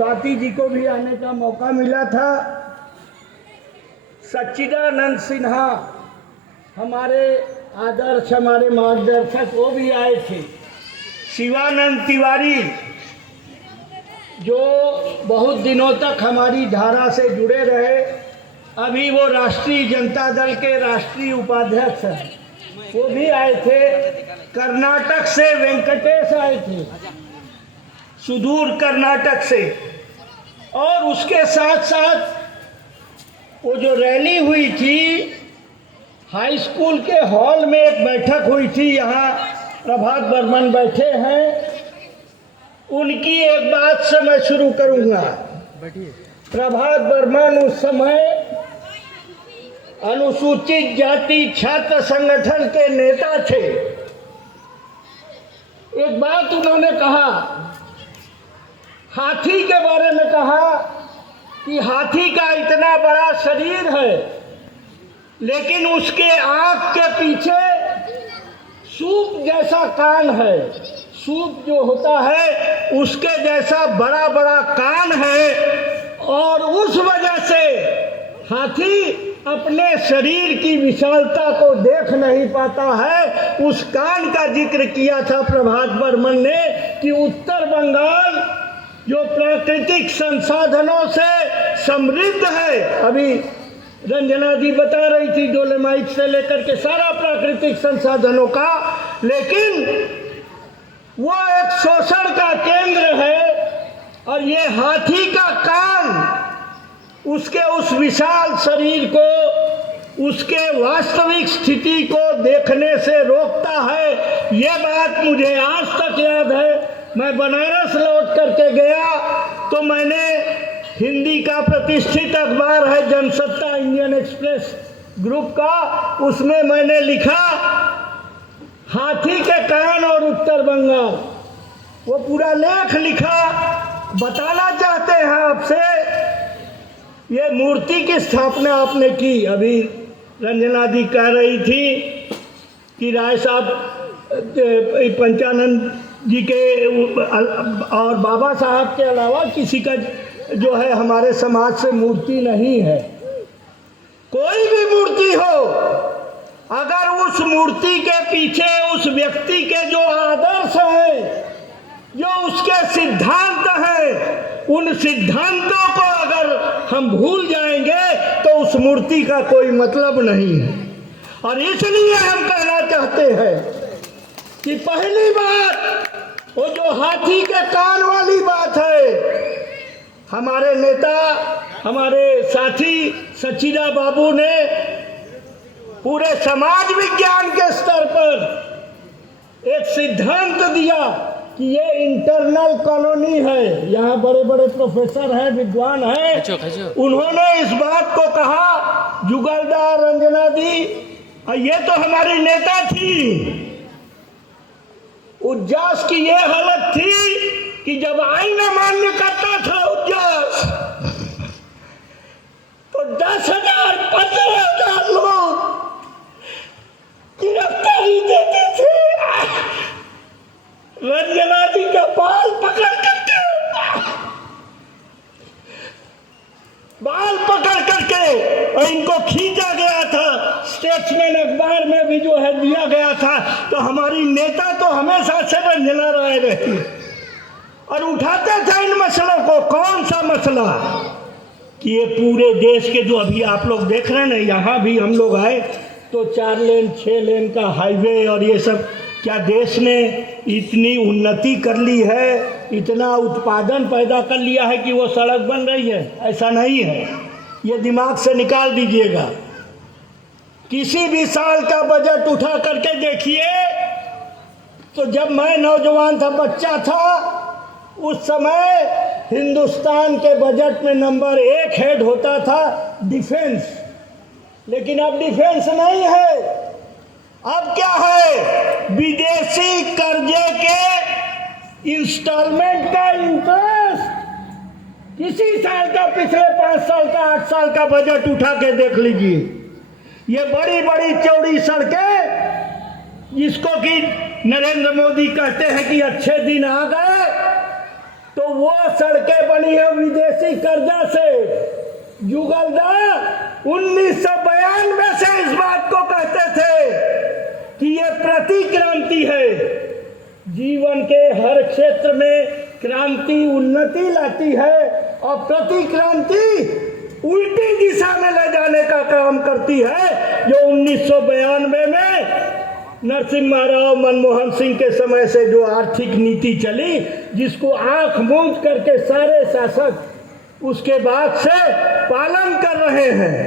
स्वाति जी को भी आने का मौका मिला था। सच्चिदानंद सिन्हा हमारे आदर्श, हमारे मार्गदर्शक, वो भी आए थे। शिवानंद तिवारी जो बहुत दिनों तक हमारी धारा से जुड़े रहे, अभी वो राष्ट्रीय जनता दल के राष्ट्रीय उपाध्यक्ष हैं, वो भी आए थे। कर्नाटक से वेंकटेश आए थे, सुदूर कर्नाटक से। और उसके साथ साथ वो जो रैली हुई थी, हाई स्कूल के हॉल में एक बैठक हुई थी, यहाँ प्रभात बर्मन बैठे हैं, उनकी एक बात से मैं शुरू करूँगा। प्रभात बर्मन उस समय अनुसूचित जाति छात्र संगठन के नेता थे। एक बात उन्होंने कहा, हाथी के बारे में कहा कि हाथी का इतना बड़ा शरीर है, लेकिन उसके आँख के पीछे सूप जैसा कान है। सूप जो होता है उसके जैसा बड़ा बड़ा कान है, और उस वजह से हाथी अपने शरीर की विशालता को देख नहीं पाता है। उस कान का जिक्र किया था प्रभात बर्मन ने कि उत्तर बंगाल जो प्राकृतिक संसाधनों से समृद्ध है, अभी रंजना जी बता रही थी डोलेमाइट से लेकर के सारा प्राकृतिक संसाधनों का, लेकिन वो एक शोषण का केंद्र है। और ये हाथी का कान उसके उस विशाल शरीर को, उसके वास्तविक स्थिति को देखने से रोकता है। ये बात मुझे आज तक याद है। मैं बनारस लौट करके गया तो मैंने हिंदी का प्रतिष्ठित अखबार है जनसत्ता, इंडियन एक्सप्रेस ग्रुप का, उसमें मैंने लिखा हाथी के कान और उत्तर बंगाल, वो पूरा लेख लिखा। बताना चाहते हैं आपसे, ये मूर्ति की स्थापना आपने की। अभी रंजना जी कह रही थी कि राय साहब पंचानंद जी के और बाबा साहब के अलावा किसी का जो है हमारे समाज से मूर्ति नहीं है। कोई भी मूर्ति हो, अगर उस मूर्ति के पीछे उस व्यक्ति के जो आदर्श हैं, जो उसके सिद्धांत हैं, उन सिद्धांतों को अगर हम भूल जाएंगे तो उस मूर्ति का कोई मतलब नहीं है। और इसलिए हम कहना चाहते हैं कि पहली बात, वो जो हाथी के कान वाली बात है, हमारे नेता, हमारे साथी सच्चिदा बाबू ने पूरे समाज विज्ञान के स्तर पर एक सिद्धांत दिया कि ये इंटरनल कॉलोनी है। यहाँ बड़े बड़े प्रोफेसर हैं, विद्वान हैं, उन्होंने इस बात को कहा, जुगलदार रंजना जी, और ये तो हमारी नेता थी, उज्जास की ये हालत थी कि जब आईन मान्य करता था उज्जास, तो 10,000 15,000 लोग गिरफ्तारी देते थे। रंजना जी का बाल पकड़ करके और इनको खींचा गया था। स्टेट्समैन अखबार में भी जो है दिया गया था। तो हमारी नेता तो हमेशा से रंजना राय रही और उठाते थे इन मसलों को। कौन सा मसला कि ये पूरे देश के जो अभी आप लोग देख रहे हैं ना, यहाँ भी हम लोग आए तो 4 लेन 6 लेन का हाईवे और ये सब, क्या देश ने इतनी उन्नति कर ली है, इतना उत्पादन पैदा कर लिया है कि वो सड़क बन रही है? ऐसा नहीं है, ये दिमाग से निकाल दीजिएगा। किसी भी साल का बजट उठा करके देखिए, तो जब मैं नौजवान था, बच्चा था, उस समय हिंदुस्तान के बजट में नंबर 1 हेड होता था डिफेंस। लेकिन अब डिफेंस नहीं है, अब क्या है? विदेशी कर्जे के इंस्टॉलमेंट का इंटरेस्ट। किसी साल का, पिछले 5 साल का, 8 साल का बजट उठा के देख लीजिए। ये बड़ी बड़ी चौड़ी सड़कें, जिसको कि नरेंद्र मोदी कहते हैं कि अच्छे दिन आ गए, तो वो सड़कें बनी है विदेशी कर्जा से। जुगलदा 1992 से इस बात को कहते थे कि ये प्रतिक्रांति है, जीवन के हर क्षेत्र में क्रांति उन्नति लाती है और प्रतिक्रांति उल्टी दिशा में ले जाने का काम करती है, जो 1992 में नरसिम्हा राव मनमोहन सिंह के समय से जो आर्थिक नीति चली, जिसको आंख मूंद करके सारे शासक उसके बाद से पालन कर रहे हैं।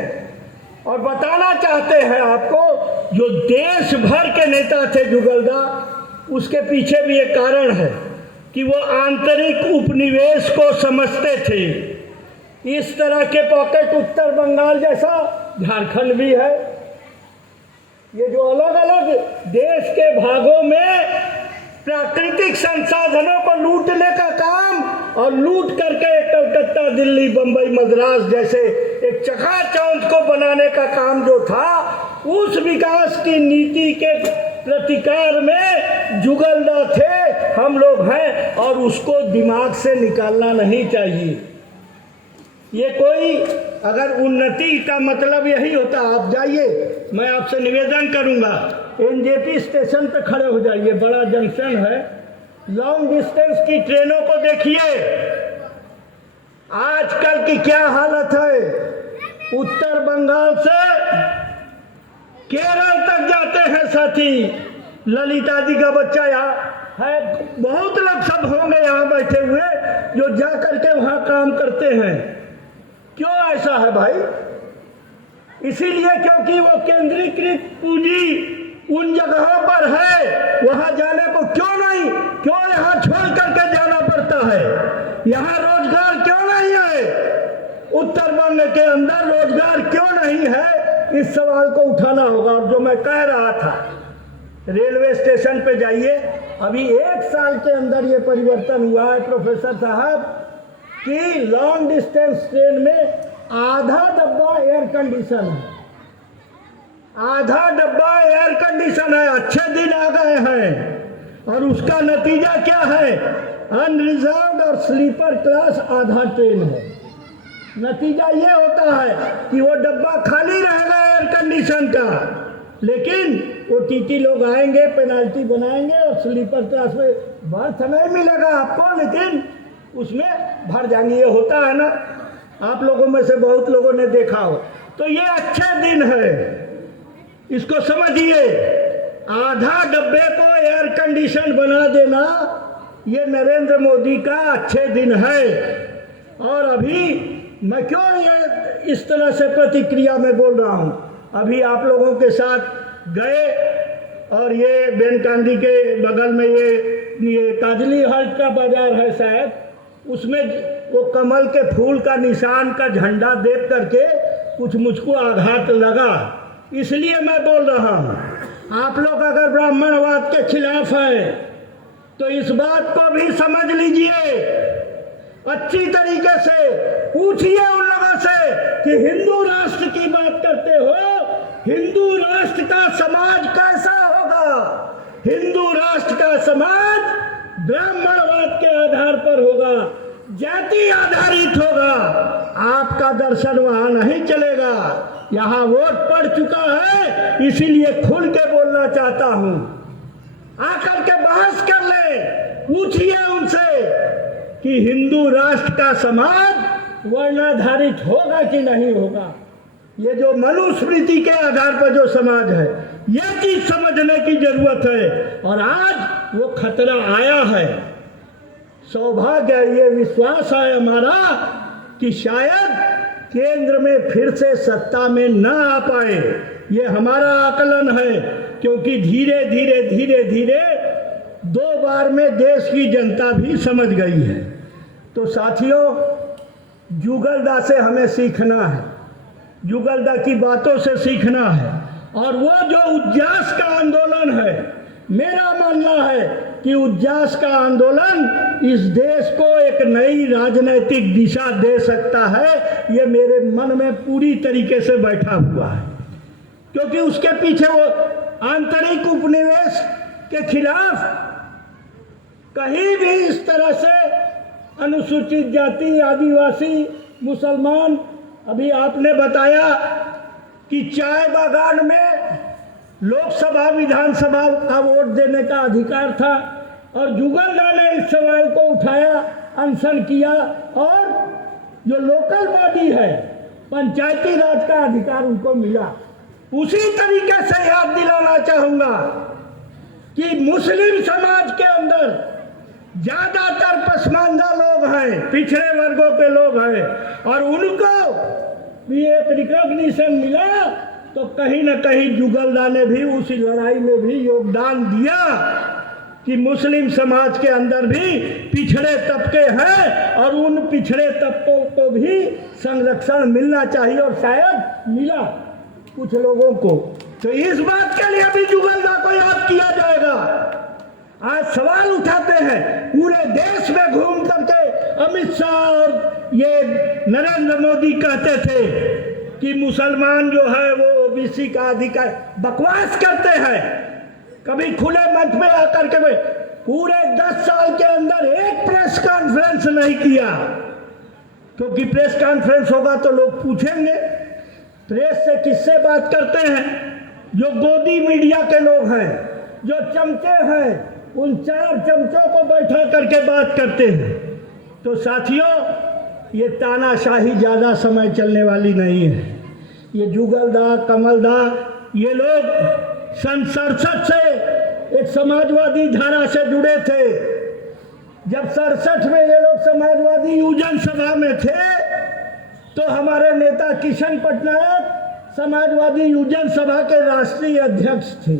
और बताना चाहते हैं आपको, जो देश भर के नेता थे जुगलदा, उसके पीछे भी एक कारण है कि वो आंतरिक उपनिवेश को समझते थे। इस तरह के पॉकेट उत्तर बंगाल जैसा झारखंड भी है। ये जो अलग अलग देश के भागों में प्राकृतिक संसाधनों को लूटने का काम और लूट करके कलकत्ता, दिल्ली, बंबई, मद्रास जैसे एक चकाचौंध को बनाने का काम जो था, उस विकास की नीति के प्रतिकार में जुगलदा थे, हम लोग हैं, और उसको दिमाग से निकालना नहीं चाहिए। ये कोई अगर उन्नति का मतलब यही होता, आप जाइए, मैं आपसे निवेदन करूंगा, एनजेपी स्टेशन पे खड़े हो जाइए, बड़ा जंक्शन है, लॉन्ग डिस्टेंस की ट्रेनों को देखिए, आजकल की क्या हालत है। उत्तर बंगाल से केरल तक जाते हैं साथी। ललिता जी का बच्चा यहाँ है, बहुत लोग सब होंगे यहाँ बैठे हुए जो जा करके वहाँ काम करते हैं। क्यों ऐसा है भाई? इसीलिए क्योंकि वो केंद्रीकृत पूंजी उन जगहों पर है, वहां जाने को क्यों यहाँ छोड़ करके जाना पड़ता है? यहाँ रोजगार क्यों नहीं है? उत्तर बंग के अंदर रोजगार क्यों नहीं है? इस सवाल को उठाना होगा। और जो मैं कह रहा था, रेलवे स्टेशन पे जाइए, अभी 1 साल के अंदर ये परिवर्तन हुआ है प्रोफेसर साहब कि लॉन्ग डिस्टेंस ट्रेन में आधा डब्बा एयर कंडीशन है, आधा डब्बा एयर कंडीशन है। अच्छे दिन आ गए हैं और उसका नतीजा क्या है? अनरिजर्व्ड और स्लीपर क्लास आधा ट्रेन है। नतीजा ये होता है कि वो डब्बा खाली रहेगा एयर कंडीशन का, लेकिन वो टीटी लोग आएंगे, पेनाल्टी बनाएंगे और स्लीपर क्लास में बर्थ नहीं मिलेगा आपको, लेकिन उसमें भर जाएंगे। ये होता है ना, आप लोगों में से बहुत लोगों ने देखा हो। तो ये अच्छे दिन है, इसको समझिए। आधा डब्बे को एयर कंडीशन बना देना, ये नरेंद्र मोदी का अच्छे दिन है। और अभी मैं क्यों ये इस तरह से प्रतिक्रिया में बोल रहा हूँ, अभी आप लोगों के साथ गए और ये बेनकांडी के बगल में ये काजली हाट का बाजार है शायद, उसमें वो कमल के फूल का निशान का झंडा देख करके कुछ मुझको आघात लगा, इसलिए मैं बोल रहा हूँ। आप लोग अगर ब्राह्मणवाद के खिलाफ है तो इस बात को भी समझ लीजिए, अच्छी तरीके से पूछिए उन लोगों से कि हिंदू राष्ट्र की बात करते हो, हिंदू राष्ट्र का समाज कैसा होगा? हिंदू राष्ट्र का समाज ब्राह्मणवाद के आधार पर होगा, जाति आधारित होगा। आपका दर्शन वहां नहीं चलेगा। यहाँ वोट पड़ चुका है, इसीलिए खुल के बोलना चाहता हूँ। आकर के बहस कर ले, पूछिए उनसे कि हिंदू राष्ट्र का समाज वर्णाधारित होगा कि नहीं होगा। ये जो मनुस्मृति के आधार पर जो समाज है, ये चीज समझने की जरूरत है। और आज वो खतरा आया है। सौभाग्य, ये विश्वास है हमारा कि शायद केंद्र में फिर से सत्ता में न आ पाए। ये हमारा आकलन है, क्योंकि धीरे धीरे धीरे धीरे 2 बार में देश की जनता भी समझ गई है। तो साथियों, जुगलदा से हमें सीखना है, जुगलदा की बातों से सीखना है। और वो जो उज्जास का आंदोलन है, मेरा मानना है कि उज्जास का आंदोलन इस देश को एक नई राजनीतिक दिशा दे सकता है। ये मेरे मन में पूरी तरीके से बैठा हुआ है, क्योंकि उसके पीछे वो आंतरिक उपनिवेश के खिलाफ कहीं भी इस तरह से अनुसूचित जाति, आदिवासी, मुसलमान। अभी आपने बताया कि चाय बागान में लोकसभा विधानसभा का वोट देने का अधिकार था और जुगलदा ने इस सवाल को उठाया, अनशन किया और जो लोकल बॉडी है, पंचायती राज का अधिकार उनको मिला। उसी तरीके से याद दिलाना चाहूँगा कि मुस्लिम समाज के अंदर ज़्यादातर पसमानदा लोग हैं, पिछड़े वर्गों के लोग हैं और उनको भी एक रिकॉग्निशन मिला। तो कहीं न कहीं जुगलदा ने भी उस लड़ाई में भी योगदान दिया कि मुस्लिम समाज के अंदर भी पिछड़े तबके हैं और उन पिछड़े तबकों को भी संरक्षण मिलना चाहिए और शायद मिला कुछ लोगों को। तो इस बात के लिए भी जुगलदा को याद किया जाएगा। आज सवाल उठाते हैं पूरे देश में घूम करके अमित शाह और ये नरेंद्र मोदी कहते थे कि मुसलमान जो है वो ओबीसी का अधिकार, बकवास करते हैं। कभी खुले मंच में आकर के पूरे 10 साल के अंदर एक प्रेस कॉन्फ्रेंस नहीं किया, क्योंकि प्रेस कॉन्फ्रेंस होगा तो लोग पूछेंगे। प्रेस से किससे बात करते हैं? जो गोदी मीडिया के लोग हैं, जो चमचे हैं, उन 4 चमचों को बैठा करके बात करते हैं। तो साथियों, ये तानाशाही ज़्यादा समय चलने वाली नहीं है। ये जुगलदा, कमलदा, ये लोग सन 67 से एक समाजवादी धारा से जुड़े थे। जब 67 में ये लोग समाजवादी युवजन सभा में थे तो हमारे नेता किशन पटनायक समाजवादी युवजन सभा के राष्ट्रीय अध्यक्ष थे।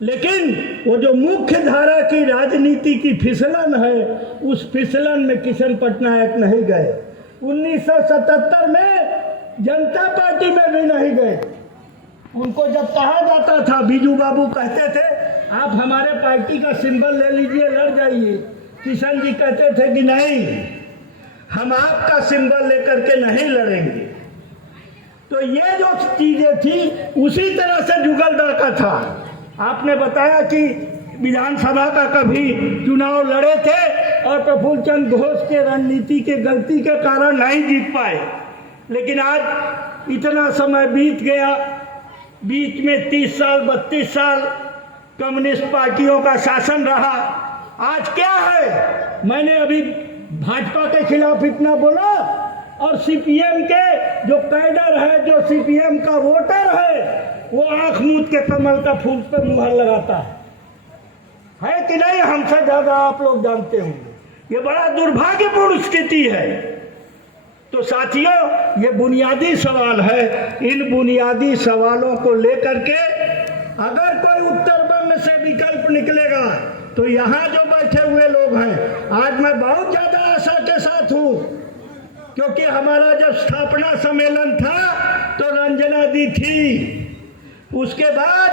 लेकिन वो जो मुख्य धारा की राजनीति की फिसलन है, उस फिसलन में किशन पटनायक नहीं गए। 1977 में जनता पार्टी में भी नहीं गए। उनको जब कहा जाता था, बीजू बाबू कहते थे आप हमारे पार्टी का सिंबल ले लीजिए, लड़ जाइए। किशन जी कहते थे कि नहीं, हम आपका सिंबल लेकर के नहीं लड़ेंगे। तो ये जो चीजें थी उसी तरह से जुगलदा का था। आपने बताया कि विधानसभा का कभी चुनाव लड़े थे और प्रफुल्ल चंद्र घोष के रणनीति के गलती के कारण नहीं जीत पाए। लेकिन आज इतना समय बीत गया, बीच में 30 साल 32 साल कम्युनिस्ट पार्टियों का शासन रहा। आज क्या है? मैंने अभी भाजपा के खिलाफ इतना बोला और सीपीएम के जो कैडर है, जो सीपीएम का वोटर है, वो आंख मूंद के कमल का फूल पर मुहर लगाता है कि नहीं? हमसे ज्यादा आप लोग जानते होंगे। ये बड़ा दुर्भाग्यपूर्ण स्थिति है। तो साथियों, ये बुनियादी सवाल है। इन बुनियादी सवालों को लेकर के अगर कोई उत्तर बंग से विकल्प निकलेगा तो यहाँ जो बैठे हुए लोग हैं, आज मैं बहुत ज़्यादा आशा के साथ हूँ, क्योंकि हमारा जब स्थापना सम्मेलन था तो रंजना दी थी, उसके बाद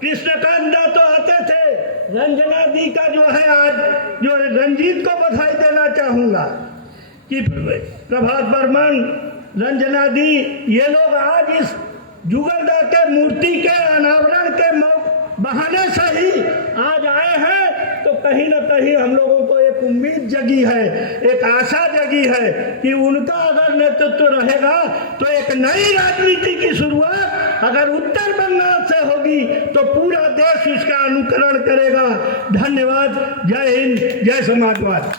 कृष्णकांत दा तो आते थे। रंजना दी का जो है, आज जो रंजीत को बधाई देना चाहूँगा कि प्रभात बर्मन, रंजना दी, ये लोग आज इस जुगलदा के मूर्ति के अनावरण के बहाने से ही आज आए हैं। तो कहीं ना कहीं हम लोगों को एक उम्मीद जगी है, एक आशा जगी है कि उनका अगर नेतृत्व रहेगा तो एक नई राजनीति की शुरुआत अगर उत्तर बंगाल से होगी तो पूरा देश उसका अनुकरण करेगा। धन्यवाद। जय हिंद, जय समाजवाद।